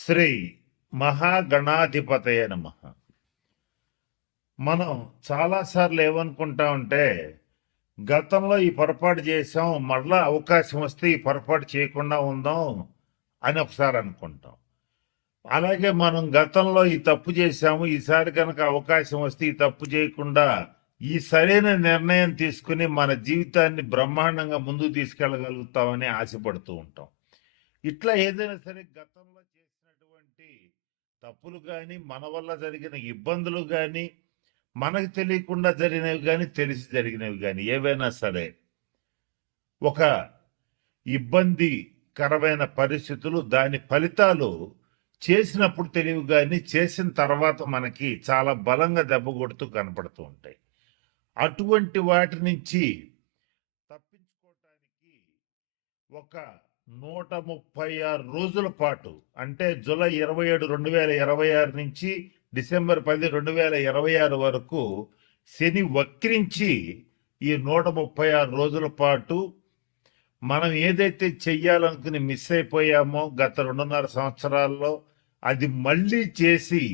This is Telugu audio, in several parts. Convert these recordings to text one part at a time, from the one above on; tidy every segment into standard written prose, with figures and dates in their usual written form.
శ్రీ మహాగణాధిపతయ నమః. మనం చాలాసార్లు ఏమనుకుంటామంటే గతంలో ఈ పొరపాటు చేసాం, మళ్ళా అవకాశం వస్తే ఈ పొరపాటు చేయకుండా ఉందాం అని ఒకసారి అనుకుంటాం. అలాగే మనం గతంలో ఈ తప్పు చేశాము, ఈసారి కనుక అవకాశం వస్తే ఈ తప్పు చేయకుండా ఈ సరైన నిర్ణయం తీసుకుని మన జీవితాన్ని బ్రహ్మాండంగా ముందుకు తీసుకెళ్ళగలుగుతామని ఆశపడుతూ ఉంటాం. ఇట్లా ఏదైనా సరే గతంలో చేసినటువంటి తప్పులు కానీ, మన వల్ల జరిగిన ఇబ్బందులు కానీ, మనకు తెలియకుండా జరిగినవి కానీ, తెలిసి జరిగినవి కానీ ఏవైనా సరే ఒక ఇబ్బందికరమైన పరిస్థితులు, దాని ఫలితాలు చేసినప్పుడు తెలివి కానీ, చేసిన తర్వాత మనకి చాలా బలంగా దెబ్బ కొడుతూ కనపడుతూ ఉంటాయి. అటువంటి వాటి నుంచి తప్పించుకోవటానికి ఒక 136 రోజుల పాటు, అంటే జూలై 27, 2026 నుంచి డిసెంబర్ 10, 2026 వరకు శని వక్రించి ఈ 136 రోజుల పాటు మనం ఏదైతే చెయ్యాలనుకుని మిస్ అయిపోయామో గత 2.5 సంవత్సరాల్లో, అది మళ్ళీ చేసి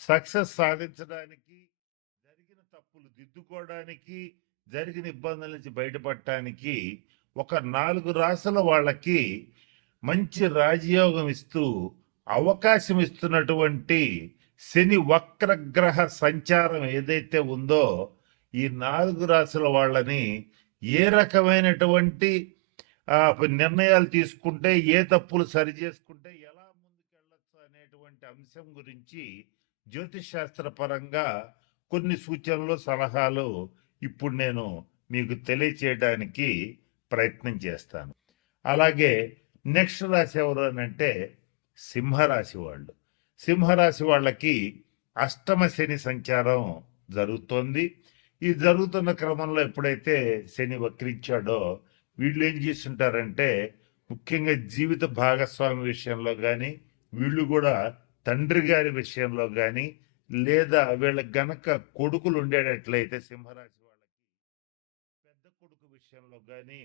సక్సెస్ సాధించడానికి, జరిగిన తప్పులు దిద్దుకోవడానికి, జరిగిన ఇబ్బందుల నుంచి బయటపడటానికి ఒక 4 రాసుల వాళ్ళకి మంచి రాజయోగం ఇస్తూ అవకాశం ఇస్తున్నటువంటి శని వక్రగ్రహ సంచారం ఏదైతే ఉందో, ఈ 4 రాసుల వాళ్ళని ఏ రకమైనటువంటి నిర్ణయాలు తీసుకుంటే, ఏ తప్పులు సరి చేసుకుంటే ఎలా ముందుకెళ్ళచ్చు అనేటువంటి అంశం గురించి జ్యోతిష్ శాస్త్ర పరంగా కొన్ని సూచనలు, సలహాలు ఇప్పుడు నేను మీకు తెలియచేయడానికి ప్రయత్నం చేస్తాను. అలాగే నెక్స్ట్ రాశి ఎవరు అని అంటే సింహరాశి వాళ్ళు. సింహరాశి వాళ్ళకి అష్టమ శని సంచారం జరుగుతోంది. ఈ జరుగుతున్న క్రమంలో ఎప్పుడైతే శని వక్రించాడో వీళ్ళు ఏం చేస్తుంటారంటే, ముఖ్యంగా జీవిత భాగస్వామి విషయంలో కానీ, వీళ్ళు కూడా తండ్రి గారి విషయంలో కానీ, లేదా వీళ్ళకి గనక కొడుకులు ఉండేటట్లయితే సింహరాశి వాళ్ళకి పెద్ద కొడుకు విషయంలో కానీ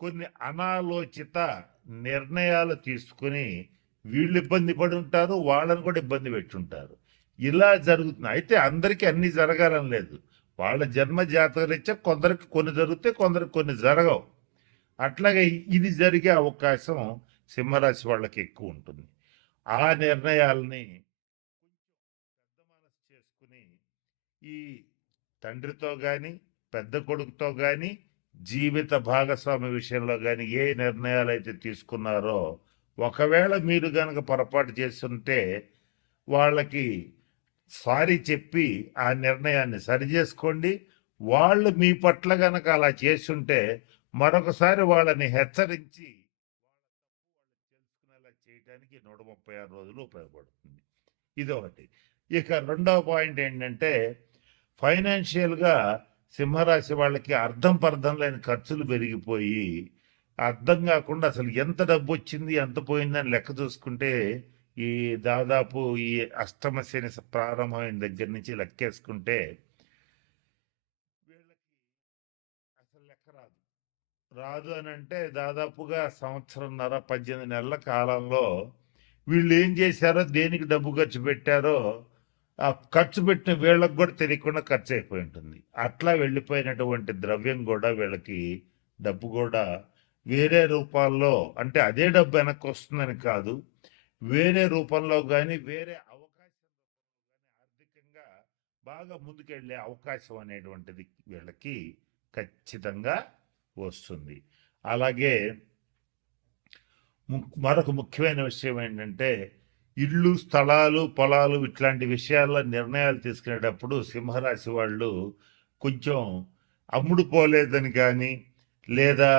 కొన్ని అనాలోచిత నిర్ణయాలు తీసుకుని వీళ్ళు ఇబ్బంది పడి ఉంటారు, వాళ్ళని కూడా ఇబ్బంది పెట్టుంటారు. ఇలా జరుగుతుంది. అయితే అందరికీ అన్ని జరగాలని లేదు. వాళ్ళ జన్మ జాతకరీత్యా కొందరికి కొన్ని జరుగుతాయి, కొందరికి కొన్ని జరగవు. అట్లాగే ఇది జరిగే అవకాశం సింహరాశి వాళ్ళకి ఎక్కువ ఉంటుంది. ఆ నిర్ణయాలని కొంచెం పెద్ద మనసు చేసుకుని ఈ తండ్రితో కానీ, పెద్ద కొడుకుతో కానీ, జీవిత భాగస్వామి విషయంలో కానీ ఏ నిర్ణయాలు అయితే తీసుకున్నారో, ఒకవేళ మీరు గనక పొరపాటు చేస్తుంటే వాళ్ళకి సారీ చెప్పి ఆ నిర్ణయాన్ని సరి చేసుకోండి. వాళ్ళు మీ పట్ల గనక అలా చేస్తుంటే మరొకసారి వాళ్ళని హెచ్చరించి వాళ్ళ తప్పు వాళ్ళు తెలుసుకునేలా చేయడానికి 136 రోజులు ఉపయోగపడుతుంది. ఇదొకటి. ఇక రెండవ పాయింట్ ఏంటంటే, ఫైనాన్షియల్గా సింహరాశి వాళ్ళకి అర్థం పర్థం లేని ఖర్చులు పెరిగిపోయి, అర్థం కాకుండా అసలు ఎంత డబ్బు వచ్చింది, ఎంత పోయిందని లెక్క చూసుకుంటే, ఈ దాదాపు ఈ అష్టమ శని ప్రారంభమైన దగ్గర నుంచి లెక్కేసుకుంటే వీళ్ళకి అసలు లెక్క రాదు. రాదు అని అంటే దాదాపుగా సంవత్సరంన్నర, 18 నెలల కాలంలో వీళ్ళు ఏం చేశారో, దేనికి డబ్బు ఖర్చు పెట్టారో, ఆ ఖర్చు పెట్టిన వీళ్ళకి కూడా తెలియకుండా ఖర్చు అయిపోయి ఉంటుంది. అట్లా వెళ్ళిపోయినటువంటి ద్రవ్యం కూడా వీళ్ళకి, డబ్బు కూడా వేరే రూపాల్లో, అంటే అదే డబ్బు వెనక్కి వస్తుందని కాదు, వేరే రూపంలో కానీ, వేరే అవకాశం రూపంలో కానీ ఆర్థికంగా బాగా ముందుకెళ్ళే అవకాశం అనేటువంటిది వీళ్ళకి ఖచ్చితంగా వస్తుంది. అలాగే మరొక ముఖ్యమైన విషయం ఏంటంటే, ఇళ్ళు, స్థలాలు, పొలాలు ఇట్లాంటి విషయాల్లో నిర్ణయాలు తీసుకునేటప్పుడు సింహరాశి వాళ్ళు కొంచెం అమ్ముడు పోలేదని కానీ, లేదా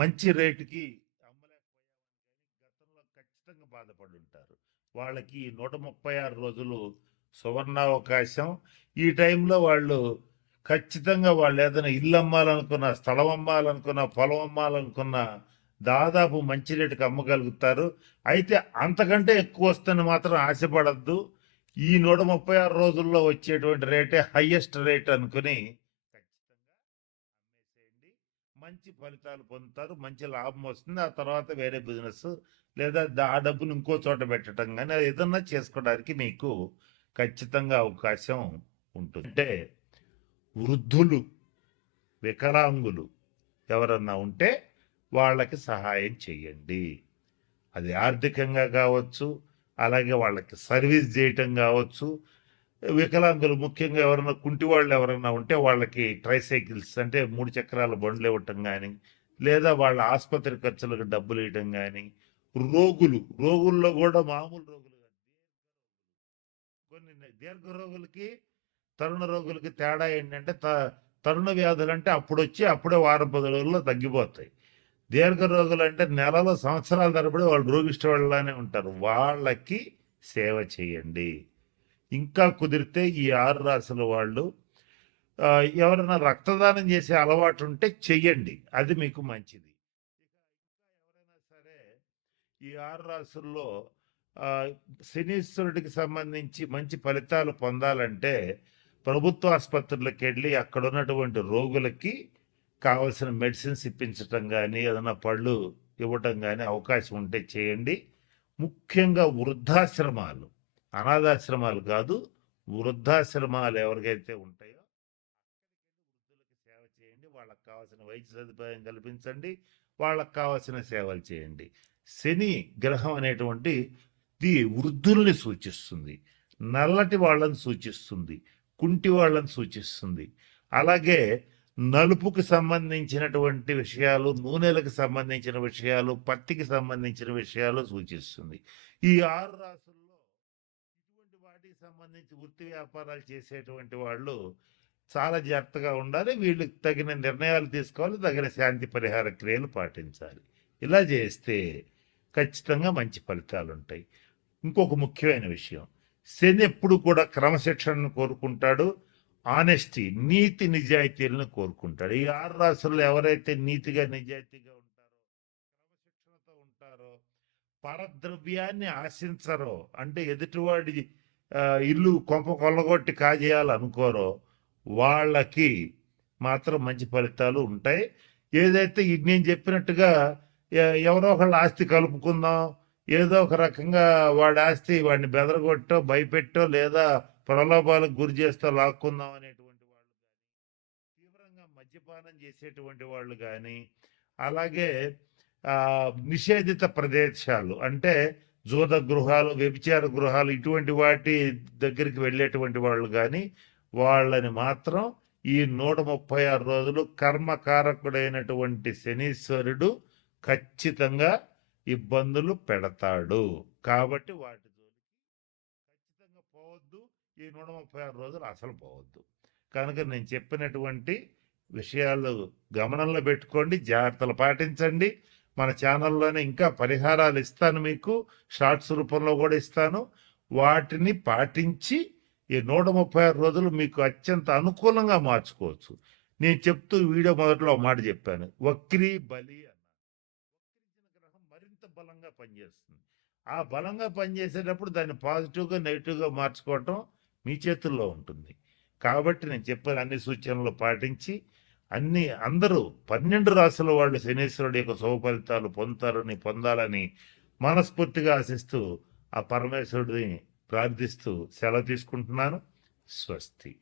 మంచి రేటుకి అమ్మలేకపోయామని కానీ గతంలో ఖచ్చితంగా బాధపడి ఉంటారు. వాళ్ళకి 136 రోజులు సువర్ణావకాశం. ఈ టైంలో వాళ్ళు ఖచ్చితంగా వాళ్ళు ఏదైనా ఇల్లు అమ్మాలనుకున్న, స్థలం అమ్మాలనుకున్న, పొలం అమ్మాలనుకున్న దాదాపు మంచి రేటుకి అమ్మగలుగుతారు. అయితే అంతకంటే ఎక్కువ వస్తుందని మాత్రం ఆశపడద్దు. ఈ 136 రోజుల్లో వచ్చేటువంటి రేటే హయ్యెస్ట్ రేట్ అనుకుని ఖచ్చితంగా అమ్మేసేయండి. మంచి ఫలితాలు పొందుతారు, మంచి లాభం వస్తుంది. ఆ తర్వాత వేరే బిజినెస్ లేదా ఆ డబ్బును ఇంకో చోట పెట్టడం కానీ అది ఏదన్నా చేసుకోవడానికి మీకు ఖచ్చితంగా అవకాశం ఉంటుంది. అంటే వృద్ధులు, వికలాంగులు ఎవరన్నా ఉంటే వాళ్ళకి సహాయం చేయండి. అది ఆర్థికంగా కావచ్చు, అలాగే వాళ్ళకి సర్వీస్ చేయటం కావచ్చు. వికలాంగులు ముఖ్యంగా ఎవరైనా కుంటి వాళ్ళు ఎవరైనా ఉంటే వాళ్ళకి ట్రైసైకిల్స్ అంటే 3 చక్రాల బండ్లు ఇవ్వటం కానీ, లేదా వాళ్ళ ఆసుపత్రి ఖర్చులకు డబ్బులు ఇవ్వటం కానీ, రోగుల్లో కూడా మామూలు రోగులు కాదు, కొన్ని దీర్ఘ రోగులకి తరుణ రోగులకి తేడా ఏంటంటే తరుణ వ్యాధులు అంటే అప్పుడు వచ్చి అప్పుడే వారం 10 రోజుల్లో తగ్గిపోతాయి. దీర్ఘ రోగులు అంటే నెలలో సంవత్సరాల తరబడి వాళ్ళు రోగిష్టి వాళ్ళలానే ఉంటారు. వాళ్ళకి సేవ చేయండి. ఇంకా కుదిరితే ఈ 6 రాసుల వాళ్ళు ఎవరైనా రక్తదానం చేసే అలవాటు ఉంటే చెయ్యండి, అది మీకు మంచిది. ఎవరైనా సరే ఈ 6 రాసుల్లో శనీశ్వరుడికి సంబంధించి మంచి ఫలితాలు పొందాలంటే ప్రభుత్వ ఆసుపత్రులకు వెళ్ళి అక్కడ ఉన్నటువంటి రోగులకి కావలసిన మెడిసిన్స్ ఇప్పించటం కానీ, ఏదైనా పళ్ళు ఇవ్వటం కానీ అవకాశం ఉంటే చేయండి. ముఖ్యంగా వృద్ధాశ్రమాలు, అనాథాశ్రమాలు కాదు, వృద్ధాశ్రమాలు ఎవరికైతే ఉంటాయో వృద్ధులకి సేవ చేయండి. వాళ్ళకి కావాల్సిన వైద్య సదుపాయం కల్పించండి, వాళ్ళకి కావాల్సిన సేవలు చేయండి. శని గ్రహం అనేటువంటి వృద్ధుల్ని సూచిస్తుంది, నల్లటి వాళ్ళని సూచిస్తుంది, కుంటి వాళ్ళని సూచిస్తుంది. అలాగే నలుపుకి సంబంధించినటువంటి విషయాలు, నూనెలకు సంబంధించిన విషయాలు, పత్తికి సంబంధించిన విషయాలు సూచిస్తుంది. ఈ 6 రాసుల్లో ఇటువంటి వాటికి సంబంధించి వృత్తి వ్యాపారాలు చేసేటువంటి వాళ్ళు చాలా జాగ్రత్తగా ఉండాలి. వీళ్ళకి తగిన నిర్ణయాలు తీసుకోవాలి, తగిన శాంతి పరిహార క్రియలు పాటించాలి. ఇలా చేస్తే ఖచ్చితంగా మంచి ఫలితాలు ఉంటాయి. ఇంకొక ముఖ్యమైన విషయం, శని ఎప్పుడు కూడా క్రమశిక్షణను కోరుకుంటాడు, ఆనెస్టీ, నీతి నిజాయితీలను కోరుకుంటాడు. ఈ 6 రాసుల్లో ఎవరైతే నీతిగా నిజాయితీగా ఉంటారో, క్రమశిక్షణతో ఉంటారో, పరద్రవ్యాన్ని ఆశించరో, అంటే ఎదుటివాడి ఇల్లు కొంప కొల్లగొట్టి కాజేయాలనుకోరో, వాళ్ళకి మాత్రం మంచి ఫలితాలు ఉంటాయి. ఏదైతే నేను చెప్పినట్టుగా ఎవరో ఒకళ్ళ ఆస్తి కలుపుకుందాం, ఏదో ఒక రకంగా వాడి ఆస్తి వాడిని బెదరగొట్టో భయపెట్టో లేదా ప్రలోభాలకు గురి చేస్తూ లాక్కుందాం అనేటువంటి వాళ్ళు కానీ, తీవ్రంగా మద్యపానం చేసేటువంటి వాళ్ళు కానీ, అలాగే నిషేధిత ప్రదేశాలు అంటే జూద గృహాలు, వ్యభిచార గృహాలు ఇటువంటి వాటి దగ్గరికి వెళ్ళేటువంటి వాళ్ళు కానీ, వాళ్ళని మాత్రం ఈ 136 రోజులు కర్మకారకుడైనటువంటి శనీశ్వరుడు ఖచ్చితంగా ఇబ్బందులు పెడతాడు. కాబట్టి వాటి జోలికి ఖచ్చితంగా పోవద్దు. ఈ 136 రోజులు అసలు పోవద్దు. కనుక నేను చెప్పినటువంటి విషయాలు గమనంలో పెట్టుకోండి, జాగ్రత్తలు పాటించండి. మన ఛానల్లోనే ఇంకా పరిహారాలు ఇస్తాను, మీకు షార్ట్స్ రూపంలో కూడా ఇస్తాను. వాటిని పాటించి ఈ 136 రోజులు మీకు అత్యంత అనుకూలంగా మార్చుకోవచ్చు. నేను చెప్తూ వీడియో మొదట్లో ఒక మాట చెప్పాను, వక్రీ బలి అన్న. వక్రించిన గ్రహం మరింత బలంగా పనిచేస్తుంది. ఆ బలంగా పనిచేసేటప్పుడు దాన్ని పాజిటివ్గా నెగిటివ్గా మార్చుకోవటం మీ చేతుల్లో ఉంటుంది. కాబట్టి నేను చెప్పిన అన్ని సూచనలు పాటించి అందరూ 12 రాసుల వాళ్ళు శనీశ్వరుడు యొక్క శుభ ఫలితాలు పొందాలని మనస్ఫూర్తిగా ఆశిస్తూ ఆ పరమేశ్వరుడిని ప్రార్థిస్తూ సెలవు తీసుకుంటున్నాను. స్వస్తి.